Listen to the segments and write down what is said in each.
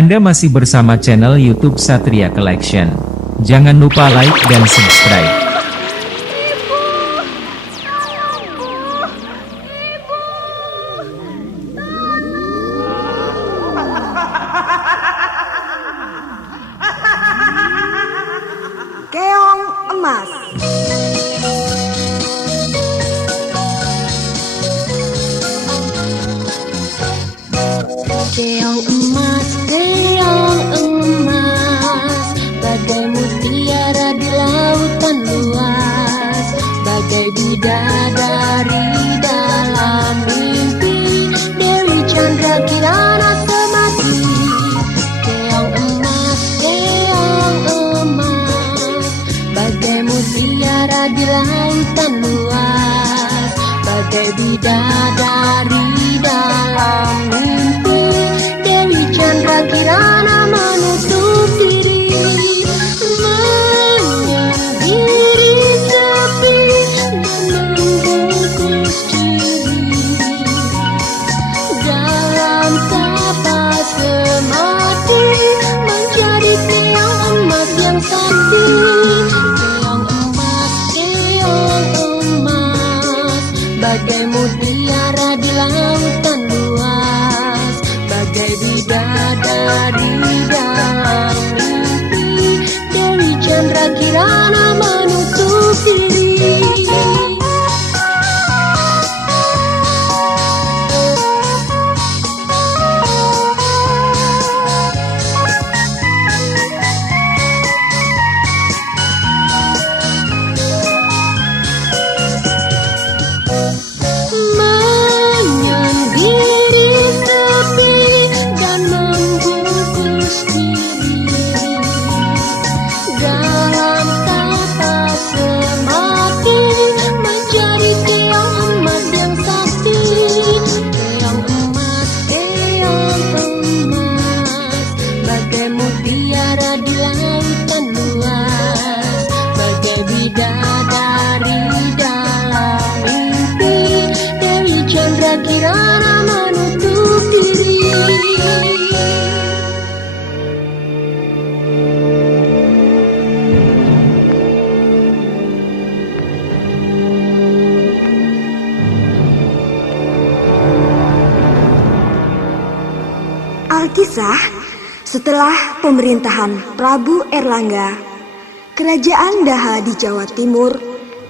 Anda masih bersama channel YouTube Satria Collection. Jangan lupa like dan subscribe. Keong emas. Keong emas, bagai mutiara di lautan luas, bagai bidadari dalam mimpi, Dewi Chandra Kirana semati. Keong emas, bagai mutiara di lautan luas, bagai bidadari dalam mimpi, Dewi Chandra Kirana menutup diri, menyendiri sepi dan membungkus diri dalam tapas semati, menjadi keong emas yang sakti. Keong emas, bagai mutiara di lautan luas, bagai bidadari dalam mimpi, Dewi Chandra Kirana menutup diri. Menyendiri sepi dan membungkus diri dalam tapas semati, menjadi keong emas yang sakti. Keong emas, bagai mutiara di lautan luas, bagai bidadari dalam mimpi, Dewi Chandra Kirana menutup diri. Alkisah, setelah pemerintahan Prabu Erlangga, kerajaan Daha di Jawa Timur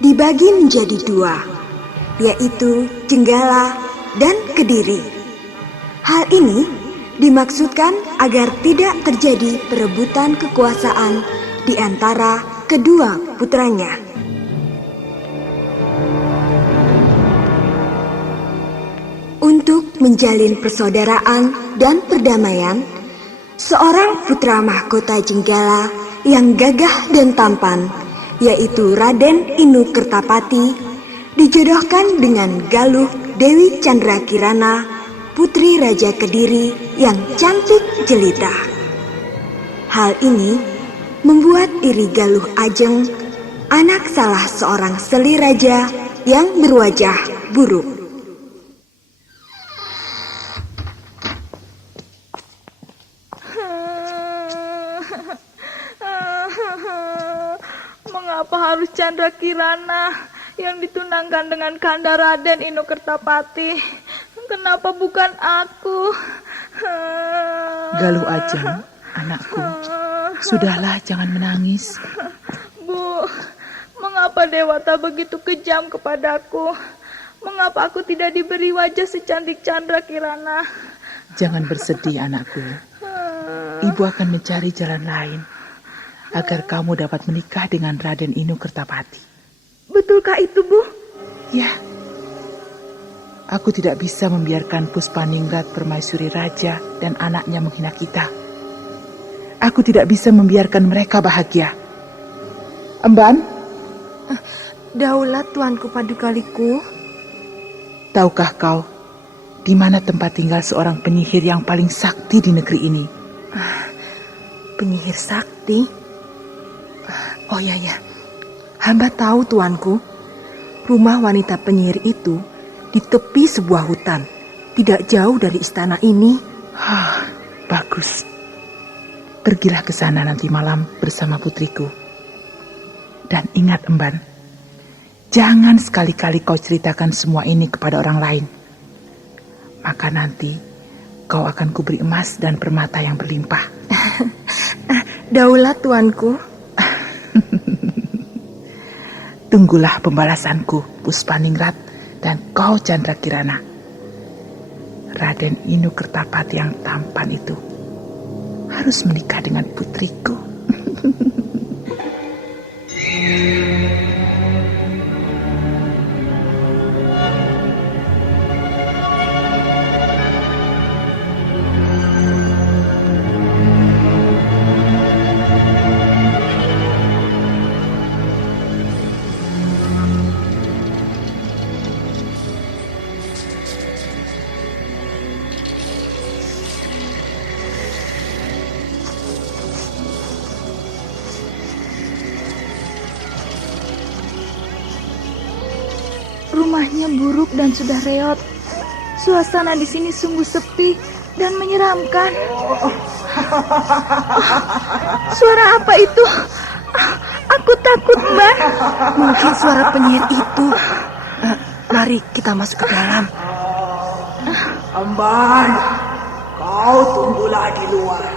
dibagi menjadi dua, yaitu Jenggala dan Kediri. Hal ini dimaksudkan agar tidak terjadi perebutan kekuasaan di antara kedua putranya. Untuk menjalin persaudaraan dan perdamaian, seorang putra mahkota Jenggala yang gagah dan tampan, yaitu Raden Inu Kertapati, dijodohkan dengan Galuh Dewi Chandra Kirana, putri Raja Kediri yang cantik jelita. Hal ini membuat iri Galuh Ajeng, anak salah seorang seli raja yang berwajah buruk. Mengapa harus Chandra Kirana yang ditunangkan dengan Kanda Raden Inu Kertapati? Kenapa bukan aku? Galuh Ajeng, anakku, sudahlah jangan menangis. Bu, mengapa Dewata begitu kejam kepadaku? Mengapa aku tidak diberi wajah secantik Chandra Kirana? Jangan bersedih, anakku. Ibu akan mencari jalan lain agar kamu dapat menikah dengan Raden Inu Kertapati. Betulkah itu, Bu? Ya. Aku tidak bisa membiarkan Puspaningrat Permaisuri Raja dan anaknya menghina kita. Aku tidak bisa membiarkan mereka bahagia. Emban? Daulat Tuanku Padukaliku. Tahukah kau di mana tempat tinggal seorang penyihir yang paling sakti di negeri ini? Penyihir sakti? Oh ya, hamba tahu Tuanku. Rumah wanita penyihir itu di tepi sebuah hutan, tidak jauh dari istana ini. Bagus. Pergilah ke sana nanti malam bersama putriku. Dan ingat Emban, jangan sekali-kali kau ceritakan semua ini kepada orang lain. Maka nanti kau akan kuberi emas dan permata yang berlimpah. Daulat tuanku. Tunggulah pembalasanku, Puspaningrat dan kau Chandra Kirana. Raden Inu Kertapati yang tampan itu harus menikah dengan putriku. Rumahnya buruk dan sudah reot. Suasana di sini sungguh sepi dan menyeramkan. Suara apa itu? Aku takut, Mbak. Mungkin suara penyihir itu. Mari kita masuk ke dalam. Emban, kau tunggulah di luar.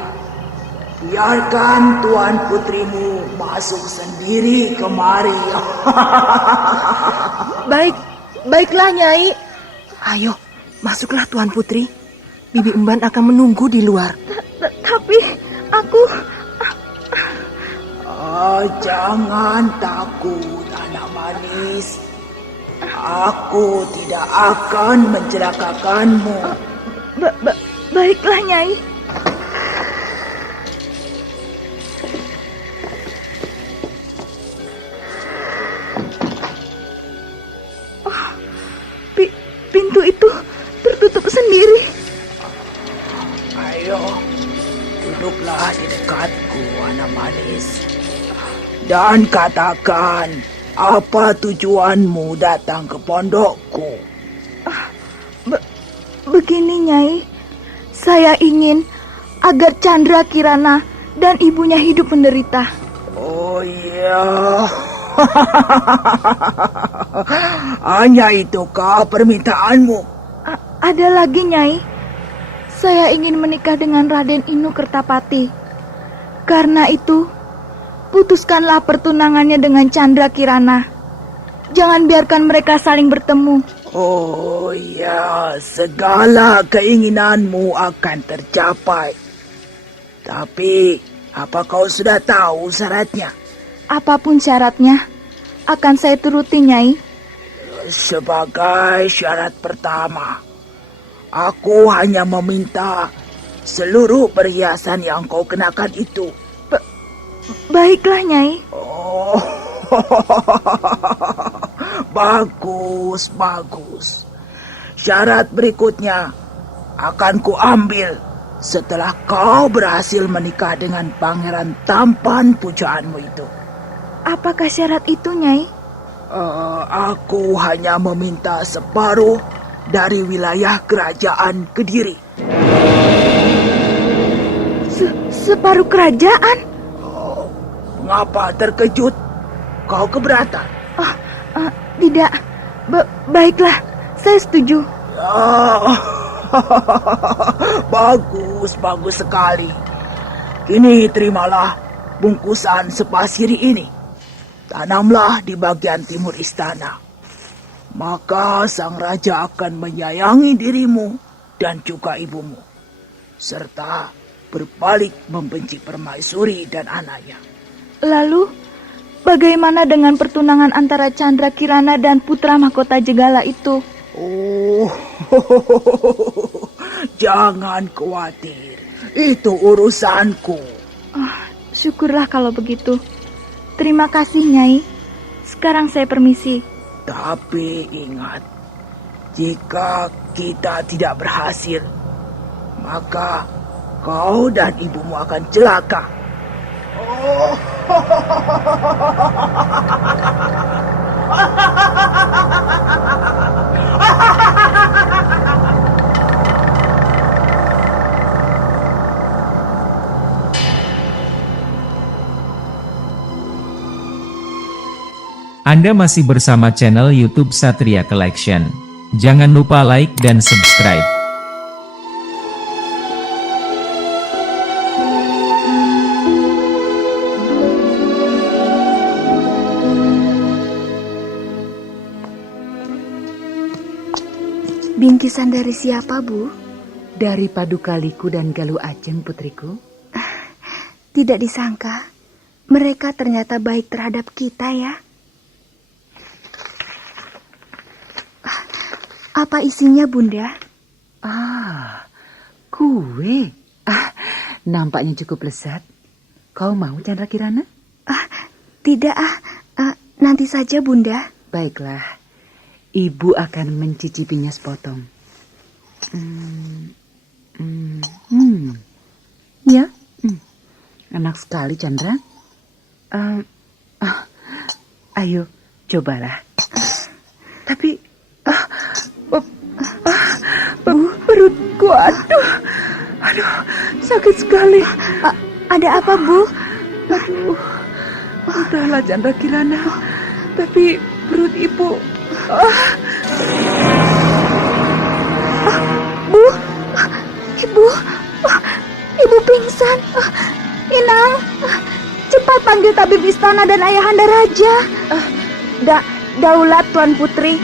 Biarkan tuan putrimu masuk sendiri kemari. Baiklah Nyai. Ayo, masuklah Tuan Putri. Bibi Emban akan menunggu di luar. Tapi aku... Jangan takut, anak manis. Aku tidak akan mencelakakanmu. Baiklah, Nyai. Pintu itu tertutup sendiri. Ayo, duduklah di dekatku, anak manis. Dan katakan, apa tujuanmu datang ke pondokku? Begini, Nyai. Saya ingin agar Chandra Kirana dan ibunya hidup menderita. Oh iya. Hanya itukah permintaanmu? Ada lagi, Nyai. Saya ingin menikah dengan Raden Inu Kertapati. Karena itu, putuskanlah pertunangannya dengan Chandra Kirana. Jangan biarkan mereka saling bertemu. Oh ya, segala keinginanmu akan tercapai. Tapi, apa kau sudah tahu syaratnya? Apapun syaratnya, akan saya turuti, Nyai. Sebagai syarat pertama, aku hanya meminta seluruh perhiasan yang kau kenakan itu. Baiklah, Nyai. Oh, bagus, bagus. Syarat berikutnya akan kuambil setelah kau berhasil menikah dengan pangeran tampan pujaanmu itu. Apakah syarat itu, Nyai? Aku hanya meminta separuh dari wilayah kerajaan Kediri. Separuh kerajaan? Mengapa terkejut? Kau keberatan? Tidak. Baiklah, saya setuju. Bagus, bagus sekali. Kini terimalah bungkusan sepasiri ini. Tanamlah di bagian timur istana. Maka sang raja akan menyayangi dirimu dan juga ibumu. Serta berbalik membenci Permaisuri dan anaknya. Lalu, bagaimana dengan pertunangan antara Chandra Kirana dan putra mahkota Jegala itu? Oh, jangan khawatir. Itu urusanku. Syukurlah kalau begitu. Terima kasih, Nyai. Sekarang saya permisi. Tapi ingat, jika kita tidak berhasil, maka kau dan ibumu akan celaka. Oh. Anda masih bersama channel YouTube Satria Collection. Jangan lupa like dan subscribe. Bingkisan dari siapa, Bu? Dari Paduka Liku dan Galuh Ajeng, putriku. Tidak disangka, mereka ternyata baik terhadap kita ya. Apa isinya, Bunda? Kue. Nampaknya cukup lezat. Kau mau, Chandra Kirana? Tidak, nanti saja, Bunda. Baiklah. Ibu akan mencicipinya sepotong. Ya, enak sekali, Chandra. Ayo, cobalah. Tapi, perutku, aduh, sakit sekali. Ada apa, Bu? Udahlah, Chandra Kirana. Tapi perut ibu... Bu, ibu pingsan. Inang, cepat panggil tabib istana dan ayahanda raja. Daulat, Tuan Putri.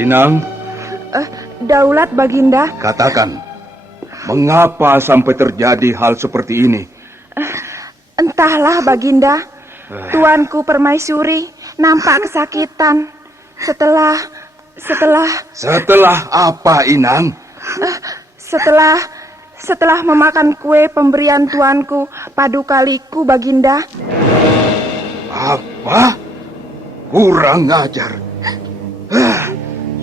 Inang, Daulat, Baginda. katakan, mengapa sampai terjadi hal seperti ini? Entahlah, Baginda. Tuanku Permaisuri nampak kesakitan. Setelah Setelah apa, Inang? Setelah memakan kue pemberian tuanku Paduka Liku, Baginda. Apa? Kurang ajar.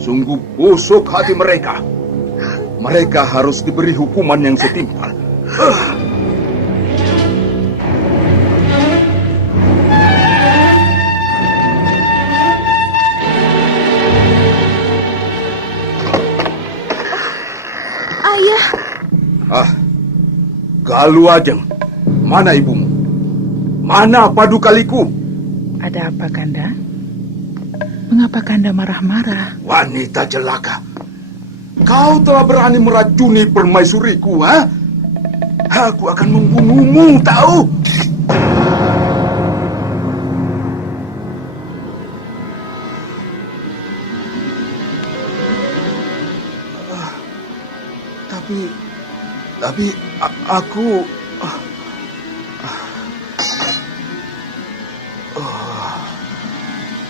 Sungguh busuk hati mereka. Mereka harus diberi hukuman yang setimpal. Ayah. Galuh Ajeng, mana ibumu? Mana Paduka Liku? Ada apa, Kanda? Mengapa Kanda marah-marah? Wanita celaka. Kau telah berani meracuni permaisuriku, ha? Aku akan membunuhmu, tahu? Tapi aku...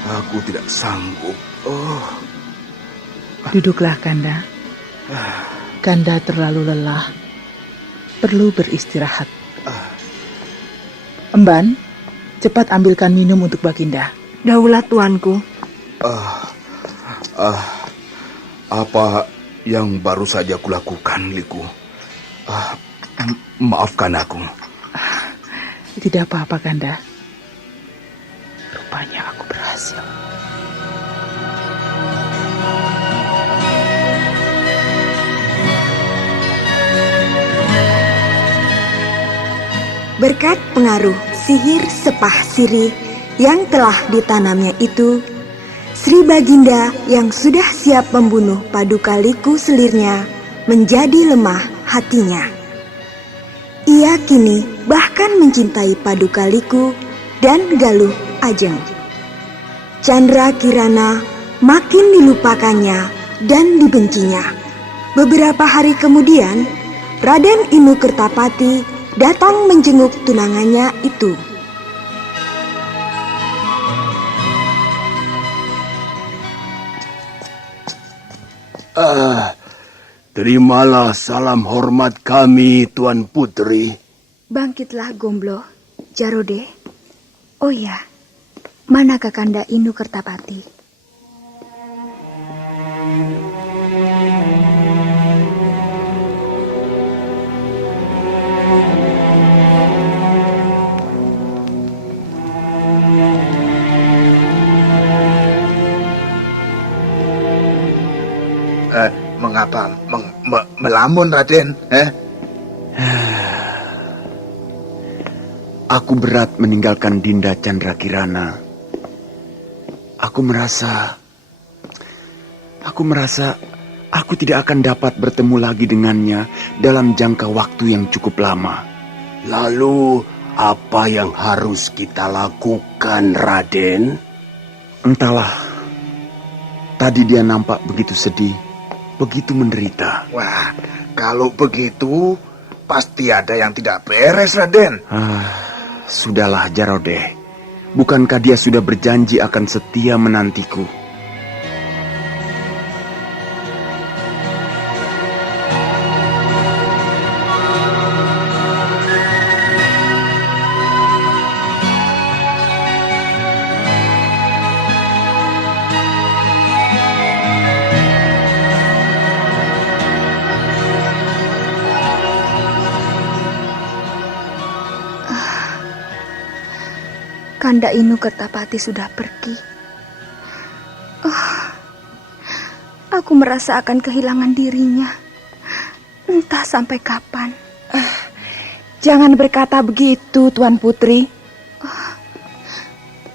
Aku tidak sanggup. Duduklah, Kanda. Kanda terlalu lelah. Perlu beristirahat. Emban, cepat ambilkan minum untuk Baginda. Daulat, tuanku. Apa yang baru saja kulakukan, Liku? Maafkan aku. Tidak apa-apa, Kanda. Rupanya aku berhasil. Berkat pengaruh sihir sepah sirih yang telah ditanamnya itu, Sri Baginda yang sudah siap membunuh Paduka Liku selirnya menjadi lemah hatinya. Ia kini bahkan mencintai Paduka Liku dan Galuh Ajeng. Chandra Kirana makin dilupakannya dan dibencinya. Beberapa hari kemudian, Raden Inu Kertapati datang menjenguk tunangannya itu. Terimalah salam hormat kami, Tuan Putri. Bangkitlah, Gomblo, Jarode. Oh ya, mana Kakanda Inu Kertapati? Mengapa melamun, Raden? Aku berat meninggalkan Dinda Candrakirana. Aku merasa aku tidak akan dapat bertemu lagi dengannya dalam jangka waktu yang cukup lama. Lalu, apa yang harus kita lakukan, Raden? Entahlah. Tadi dia nampak begitu sedih, begitu menderita. Wah, kalau begitu, pasti ada yang tidak beres, Raden. Sudahlah, Jarodeh. Bukankah dia sudah berjanji akan setia menantiku? Kanda Inu Kertapati sudah pergi. Aku merasa akan kehilangan dirinya. Entah sampai kapan. Jangan berkata begitu, Tuan Putri.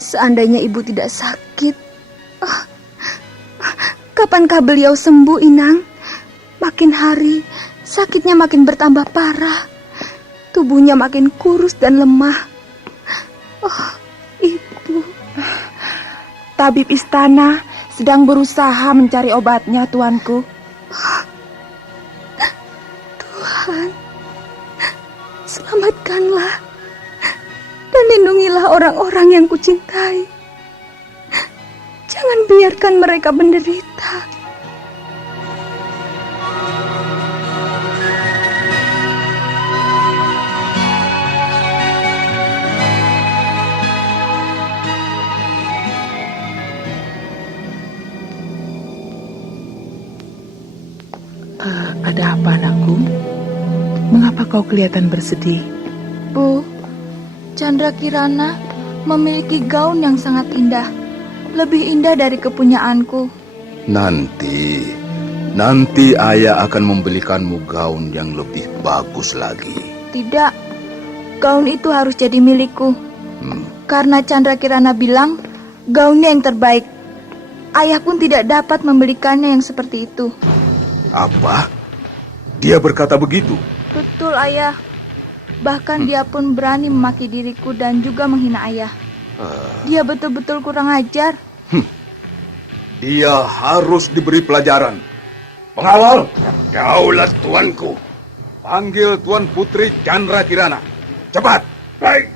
Seandainya ibu tidak sakit. Kapankah beliau sembuh, Inang? Makin hari, sakitnya makin bertambah parah. Tubuhnya makin kurus dan lemah. Ibu. Tabib istana sedang berusaha mencari obatnya, tuanku. Tuhan, selamatkanlah dan lindungilah orang-orang yang kucintai. Jangan biarkan mereka menderita. Ada apa, anakku? Mengapa kau kelihatan bersedih? Bu, Candrakirana memiliki gaun yang sangat indah. Lebih indah dari kepunyaanku. Nanti ayah akan membelikanmu gaun yang lebih bagus lagi. Tidak, gaun itu harus jadi milikku. Karena Candrakirana bilang gaunnya yang terbaik. Ayah pun tidak dapat membelikannya yang seperti itu. Apa? Dia berkata begitu? Betul, Ayah. Bahkan dia pun berani memaki diriku dan juga menghina ayah. Dia betul-betul kurang ajar. Dia harus diberi pelajaran. Pengawal, Daulat tuanku. panggil Tuan Putri Candrakirana. Cepat. Baik.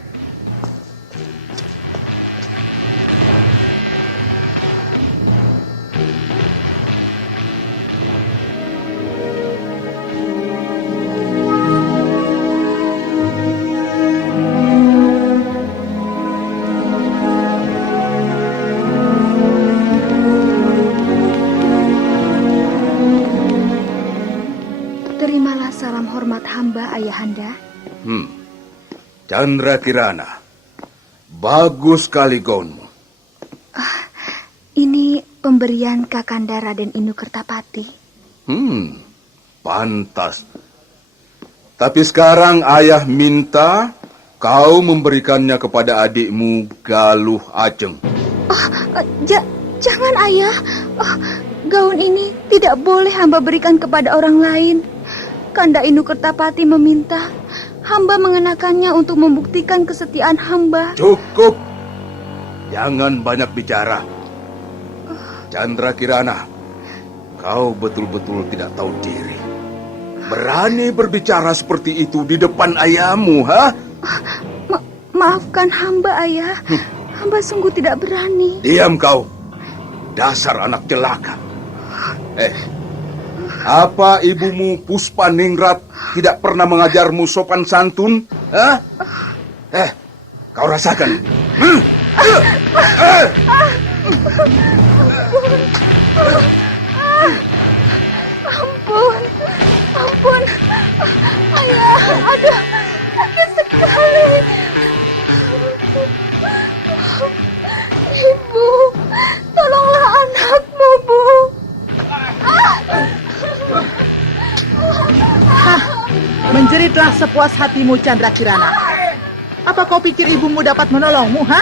Terimalah salam hormat hamba, Ayahanda. Candrakirana, bagus sekali gaunmu. Ini pemberian Kakanda Raden Inu Kertapati. Pantas. Tapi sekarang ayah minta kau memberikannya kepada adikmu Galuh Ajeng. Jangan, Ayah. Gaun ini tidak boleh hamba berikan kepada orang lain. Kanda Inu Kertapati meminta hamba mengenakannya untuk membuktikan kesetiaan hamba. Cukup. Jangan banyak bicara. Candrakirana, kau betul-betul tidak tahu diri. Berani berbicara seperti itu di depan ayahmu, ha? Maafkan hamba, Ayah. Hamba sungguh tidak berani. Diam kau. Dasar anak celaka. Apa ibumu Puspaningrat tidak pernah mengajarmu sopan santun? Hah? Kau rasakan. Ampun. Ayah, aduh, sakit sekali. Ibu, tolonglah anakmu, Bu. Pergilah sepuas hatimu, Chandra Kirana. Apa kau pikir ibumu dapat menolongmu, ha?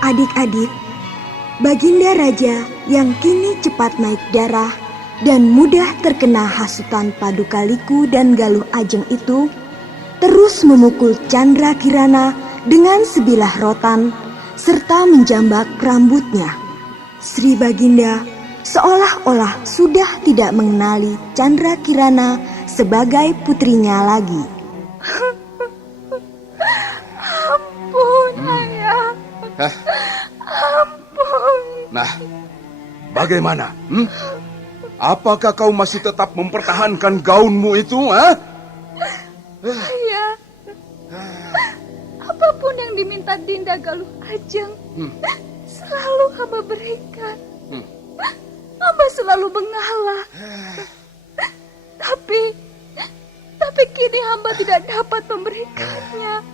Adik-adik, Baginda Raja yang kini cepat naik darah dan mudah terkena hasutan Paduka Liku dan Galuh Ajeng itu terus memukul Chandra Kirana dengan sebilah rotan serta menjambak rambutnya. Sri Baginda seolah-olah sudah tidak mengenali Chandra Kirana sebagai putrinya lagi. Ampun, Ayah. Ampun. Nah, bagaimana? Apakah kau masih tetap mempertahankan gaunmu itu, ha? Ayah, apapun yang diminta Dinda Galuh Ajeng, selalu hamba berikan. Hamba selalu mengalah. Tapi kini hamba tidak dapat memberikannya.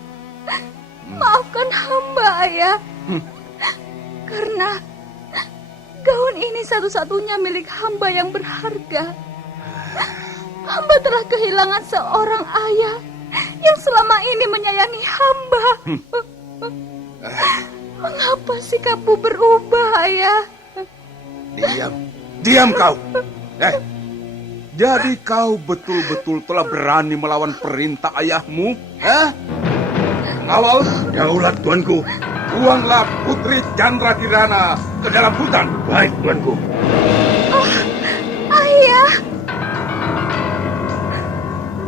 Maafkan hamba, Ayah. Karena gaun ini satu-satunya milik hamba yang berharga. Hamba telah kehilangan seorang ayah yang selama ini menyayangi hamba. Mengapa sikapmu berubah, Ayah? Diam kau. Jadi kau betul-betul telah berani melawan perintah ayahmu, ha? Awal, Daulat tuanku. buanglah Putri Chandra Kirana ke dalam hutan. Baik tuanku. Oh, Ayah.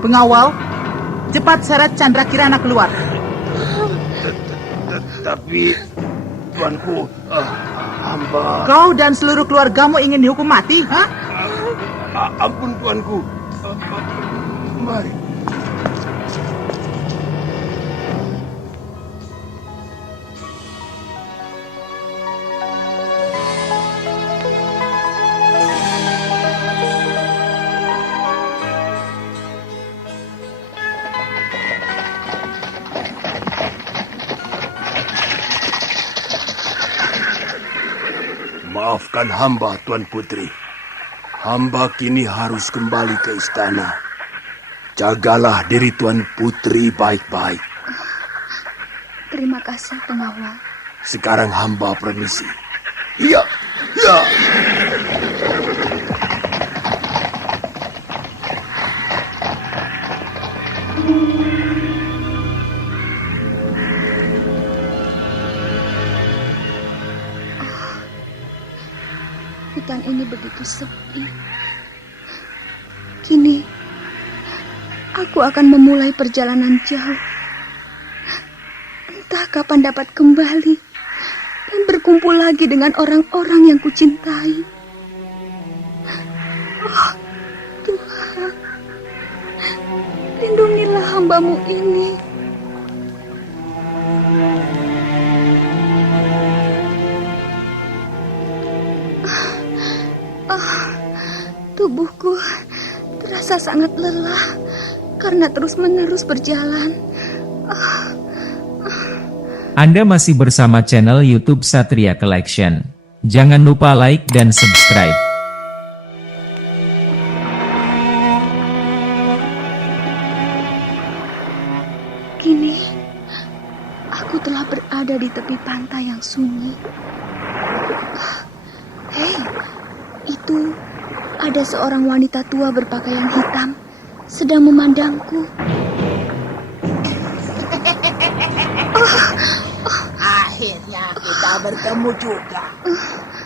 Pengawal, cepat seret Chandra Kirana keluar. Tapi tuanku, hamba... Kau dan seluruh keluargamu ingin dihukum mati, ha? Ampun tuanku. Mari. Maafkan hamba, Tuan Putri. Hamba kini harus kembali ke istana. Jagalah diri Tuan Putri baik-baik. Terima kasih, pengawal. Sekarang hamba permisi. Iya, iya. Hutan ini begitu sepi. Kini, aku akan memulai perjalanan jauh. Entah kapan dapat kembali dan berkumpul lagi dengan orang-orang yang kucintai. Oh, Tuhan, lindungilah hamba-Mu ini. Tubuhku terasa sangat lelah karena terus-menerus berjalan. Anda masih bersama channel YouTube Satria Collection. Jangan lupa like dan subscribe. Kini, aku telah berada di tepi pantai yang sunyi. Hei, itu ada seorang wanita tua berpakaian hitam sedang memandangku. Akhirnya kita bertemu juga.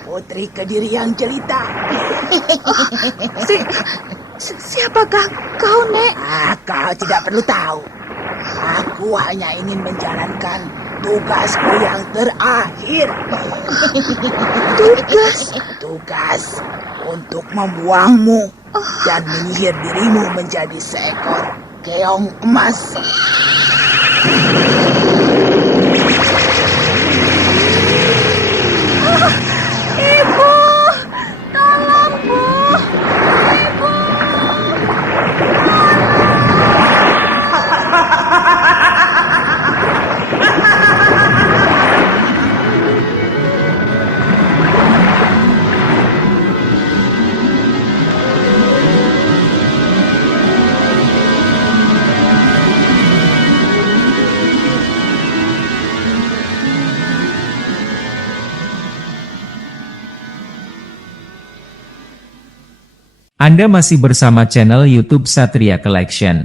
Putri Kediri yang jelita. Siapakah kau, Nek? Kau tidak perlu tahu. Aku hanya ingin menjalankan tugasku yang terakhir. Tugas untuk membuangmu dan menyihir dirimu menjadi seekor keong emas. Ibu, tolong, Bu. Ibu. Anda masih bersama channel YouTube Satria Collection.